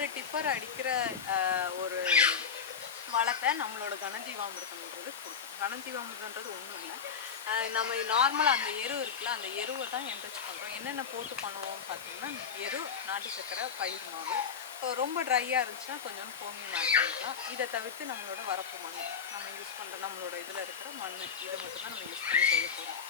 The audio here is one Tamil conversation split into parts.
நீங்கள் டிப்பர் அடிக்கிற ஒரு வளத்தை நம்மளோட கனஜீவாமிர்தம்ன்றது கொடுக்கும். கனஜீவாமிர்தம்ன்றது ஒன்றும் இல்லை. நம்ம நார்மலாக அந்த எரு இருக்குல்ல அந்த எருவை தான் எந்திரிச்சு பண்ணுறோம் என்னென்ன போட்டு பண்ணுவோம்னு பார்த்தீங்கன்னா எரு நாட்டு சக்கரை பயிர் மாவு. இப்போ ரொம்ப ட்ரையாக இருந்துச்சுன்னா கொஞ்சம் கோமியம் ஆட் பண்ணிக்கலாம். இதை தவிர்த்து நம்மளோட வரப்பு மண். நம்ம யூஸ் பண்ணுற நம்மளோட இதில் இருக்கிற மண் இதை மட்டும்தான் நம்ம யூஸ் பண்ணி செய்ய போகிறோம்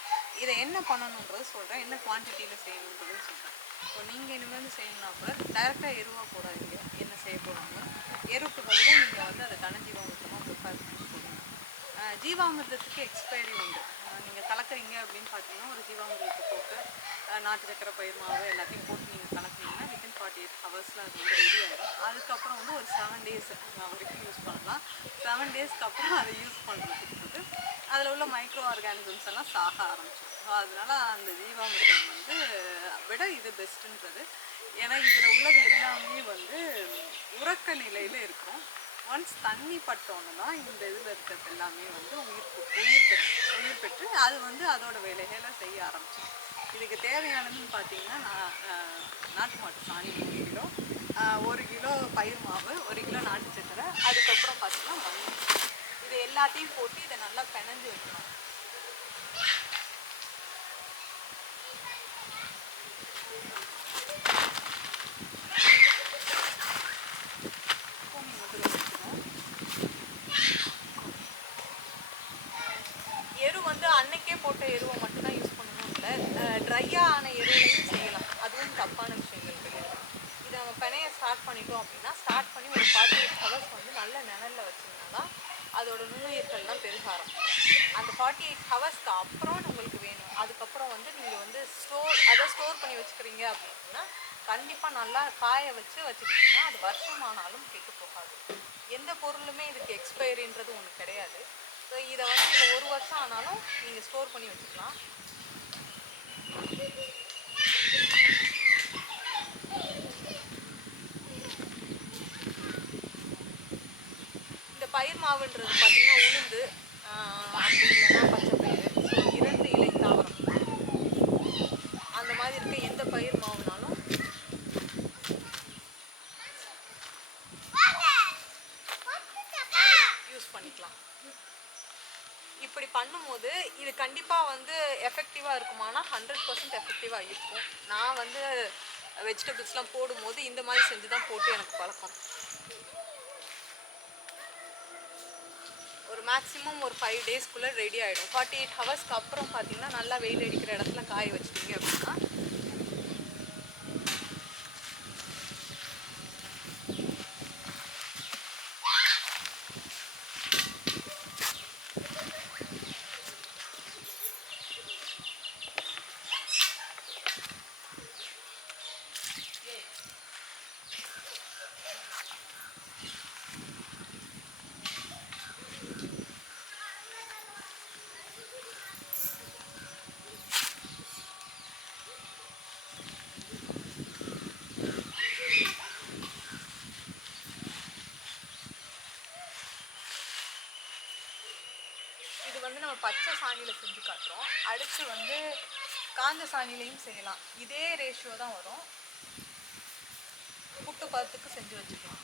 இதை என்ன பண்ணணுன்றது சொல்கிறேன் என்ன குவான்டிட்டியில் செய்யணுன்றது சொல்கிறேன் இப்போ நீங்கள் இனிமேல் செய்யணும்னா கூட டேரெக்டாக எருவாக போடாதீங்க என்ன செய்ய போகிறாங்க எருவுக்கு பதிலாக நீங்கள் வந்து அதை கனஜீவாமிர்தமாக ப்ரிப்பேர் பண்ணி போடுங்க ஆஹ் ஜீவாமிர்தத்துக்கு எக்ஸ்பைரி உண்டு. நீங்கள் கலக்குறீங்க அப்படின்னு பார்த்தீங்கன்னா ஒரு ஜீவாமிர்தத்தை போட்டு நாட்டு சக்கரை பயிர் மாவு எல்லாத்தையும் போட்டு நீங்கள் கலக்குறீங்கன்னா வித்தின் ஃபார்ட்டி எயிட் ஹவர்ஸில் அது வந்து ரெடி ஆகிடும் அதுக்கப்புறம் வந்து ஒரு செவன் டேஸ் வரைக்கும் யூஸ் பண்ணலாம். செவன் டேஸ்க்கு அப்புறம் அதை யூஸ் பண்ணுறதுக்கு வந்து அதில் உள்ள மைக்ரோ ஆர்கானிசம்ஸ் எல்லாம் சாக ஆரம்பிச்சிடும். ஸோ அதனால அந்த ஜீவாமிர்தம் வந்து விட இது பெஸ்ட்டுன்றது ஏன்னா இதில் உள்ளது எல்லாமே வந்து உறக்க நிலையில் இருக்கும். ஒன்ஸ் தண்ணி பட்டோன்னு தான் இந்த இதில் இருக்கிறது எல்லாமே வந்து உயிர் உயிர் பெற்று உயிர் பெற்று அது வந்து அதோட வேலைகளை செய்ய ஆரம்பிச்சிடும் இதுக்கு தேவையானதுன்னு பார்த்தீங்கன்னா நான் நாட்டு மாட்டு சாணி மூணு கிலோ. ஒரு கிலோ பயிர் மாவு ஒரு கிலோ நாட்டு சக்கரை அதுக்கப்புறம் பார்த்தீங்கன்னா மண். இது எல்லாத்தையும் போட்டு இதை நல்லா பிணைஞ்சு வைக்கணும் கோமி மட்டும் வச்சுக்கணும் எரு வந்து அன்னைக்கே போட்ட எருவை மட்டும் தான் யூஸ் பண்ணணும் இல்லை ட்ரையாக ஆன எருவையும் செய்யலாம் அதுவும் தப்பான விஷயங்கள் கிடையாது இதை நம்ம பிணைய ஸ்டார்ட் அப்படின்னா ஸ்டார்ட் பண்ணி ஒரு ஃபார்ட்டி எயிட் ஹவர்ஸ் வந்து நல்ல நிழலில் வச்சிங்கன்னா தான் அதோட நுண்ணுயிர்கள் தான் பெருகாரம் அந்த ஃபார்ட்டி எயிட் ஹவர்ஸ்க்கு அப்புறம் உங்களுக்கு வேணும். அதுக்கப்புறம் வந்து நீங்கள் வந்து ஸ்டோர் அதை ஸ்டோர் பண்ணி வச்சுக்கிறீங்க அப்படின்னா கண்டிப்பாக நல்லா காய வச்சு வச்சுக்கிட்டிங்கன்னா அது வருஷமானாலும் கெட்டு போகாது. எந்த பொருளுமே இதுக்கு எக்ஸ்பைரின்றது ஒன்று கிடையாது. ஸோ இதை வந்து நீங்கள் ஒரு வருஷம் ஆனாலும் நீங்கள் ஸ்டோர் பண்ணி வச்சுக்கலாம். பயிர் மாவுன்றது பார்த்தீங்கன்னா உளுந்து ஆஹ், அப்படி இல்லைன்னா பச்சை ஸோ இரண்டு இலை தாவரம். அந்த மாதிரி இருக்க எந்த பயிர் மாவுனாலும் யூஸ் பண்ணிக்கலாம். இப்படி பண்ணும்போது இது கண்டிப்பாக வந்து எஃபெக்டிவாக இருக்குமானா ஹண்ட்ரட் பர்சன்ட் எஃபெக்டிவாக இருக்கும். நான் வந்து வெஜிடபிள்ஸ்லாம் போடும்போது இந்த மாதிரி செஞ்சு தான் போட்டு எனக்கு பழக்கம். ஒரு மேக்ஸிமம் ஒரு ஃபைவ் டேஸ்க்குள்ளே ரெடி ஆகிடும் ஃபார்ட்டி எயிட் ஹவர்ஸ்க்கு அப்புறம் பார்த்தீங்கன்னா நல்லா வெயில் அடிக்கிற இடத்துல காய வச்சிட்டீங்க அப்படின்னா இது வந்து நம்ம பச்சை சாணியில் செஞ்சு காட்டுறோம். அடுத்து வந்து காஞ்ச சாணிலையும் செய்யலாம். இதே ரேஷியோ தான் வரும். புட்டு பதத்துக்கு செஞ்சு வச்சுக்கலாம்.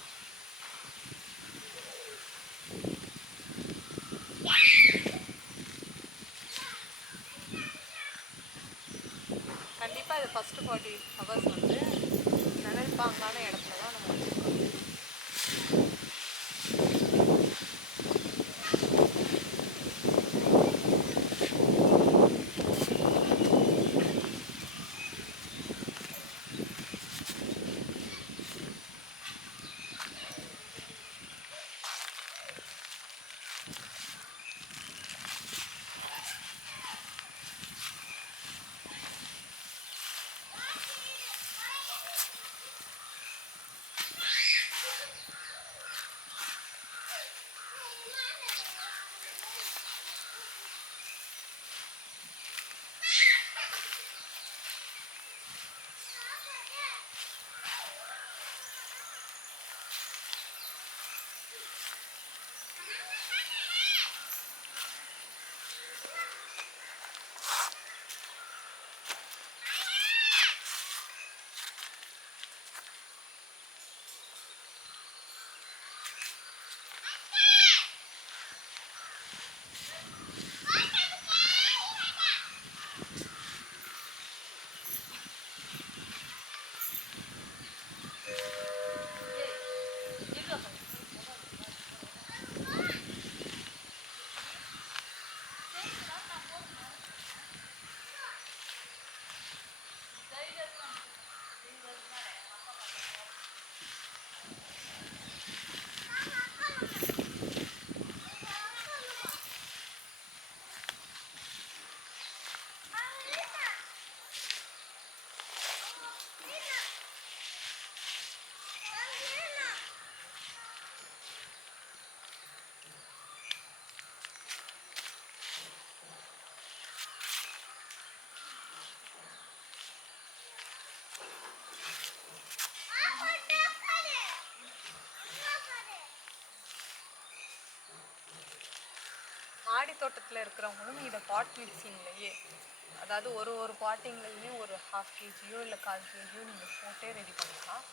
கண்டிப்பாக இது ஃபஸ்ட்டு ஃபார்ட்டி ஹவர்ஸ் வந்து நினைப்பாங்கான இடத்துல தான் நம்ம வச்சுருக்கோம் தோட்டத்தில் இருக்கிறவங்களும் இதை பாட் மிக்சிங்லேயே அதாவது ஒரு ஒரு பாட்டிங்லேயுமே ஒரு ஹாஃப் கேஜியோ இல்லை கால் கேஜியோ நீங்கள் போட்டே ரெடி பண்ணலாம்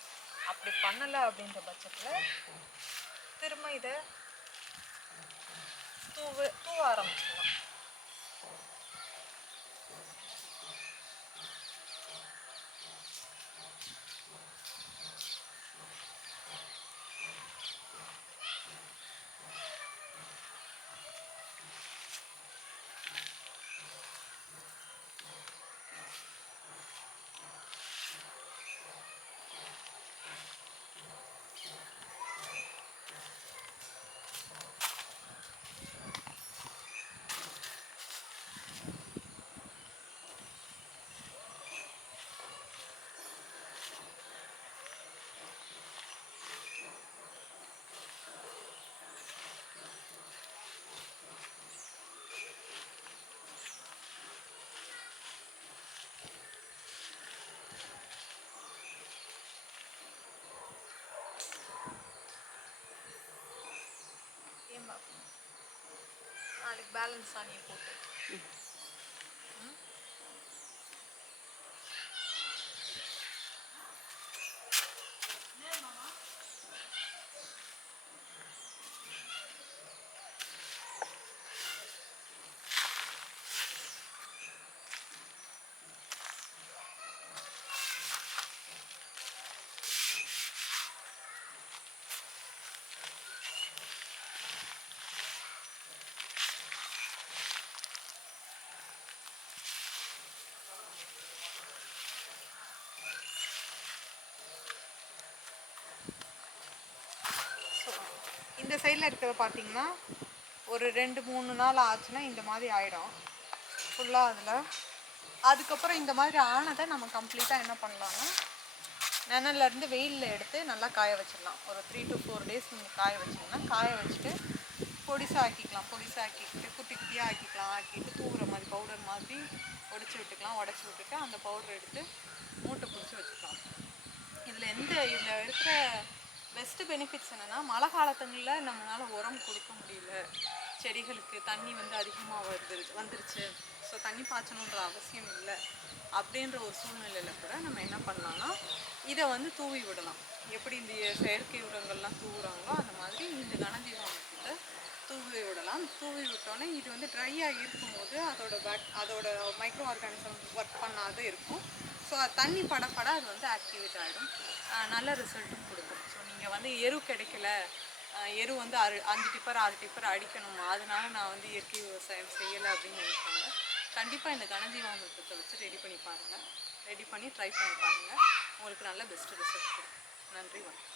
அப்படி பண்ணலை அப்படின்ற பட்சத்தில் திரும்ப இதை தூவ தூவ ஆரம்பிச்சிடலாம் நாளைக்கு பேலன்ஸ் ஆனியை போட்டு. இந்த சைடில் இருக்கிறத பார்த்தீங்கன்னா ஒரு ரெண்டு மூணு நாள் ஆச்சுன்னா இந்த மாதிரி ஆகிடும் ஃபுல்லாக அதில். அதுக்கப்புறம் இந்த மாதிரி ஆனதை நம்ம கம்ப்ளீட்டாக என்ன பண்ணலாம்னா நிழல்ல இருந்து வெயிலில் எடுத்து நல்லா காய வச்சிடலாம். ஒரு த்ரீ டு ஃபோர் டேஸ் நீங்கள் காய வச்சிங்கன்னா காய வச்சுட்டு பொடிசாக ஆக்கிக்கலாம். பொடிசாக ஆக்கிக்கிட்டு குட்டி குட்டியாக ஆக்கிக்கலாம். ஆக்கிட்டு தூவுற மாதிரி பவுடர் மாதிரி உடச்சி விட்டுக்கலாம். உடச்சி விட்டுட்டு அந்த பவுடர் எடுத்து மூட்டை பிடிச்சி வச்சுக்கலாம். இதில் எந்த இதில் இருக்கிற பெஸ்ட்டு பெனிஃபிட்ஸ் என்னென்னா மழை காலத்துங்களில் நம்மளால் உரம் கொடுக்க முடியல. செடிகளுக்கு தண்ணி வந்து அதிகமாக வருது வந்துருச்சு. ஸோ தண்ணி பாய்ச்சணுன்ற அவசியம் இல்லை. அப்படின்ற ஒரு சூழ்நிலையில் கூட நம்ம என்ன பண்ணலாம்னா இதை வந்து தூவி விடலாம். எப்படி இந்த செயற்கை உரங்கள்லாம் தூவுறாங்களோ அந்த மாதிரி இந்த கனஜீவாமத்தை தூவி விடலாம். தூவி விட்டோன்னே இது வந்து ட்ரையாக இருக்கும்போது அதோட பேக் அதோட மைக்ரோ ஆர்கானிசம் ஒர்க் பண்ணாத இருக்கும். ஸோ தண்ணி படப்பட அது வந்து ஆக்டிவேட் ஆகிடும் நல்ல ரிசல்ட்டும் கொடுக்கும். இங்கே வந்து எரு கிடைக்கல. எரு வந்து அறு அஞ்சு டிப்பர் ஆறு டிப்பர் அடிக்கணுமா. அதனால நான் வந்து இயற்கை விவசாயம் செய்யலை அப்படின்னு நினைப்பாங்க. கண்டிப்பாக இந்த கனஜீவாமிரத்தத்தை வச்சு ரெடி பண்ணி பாருங்கள் ரெடி பண்ணி ட்ரை பண்ணி பாருங்கள் உங்களுக்கு நல்ல பெஸ்ட் ரிசல்ட் நன்றி வணக்கம்.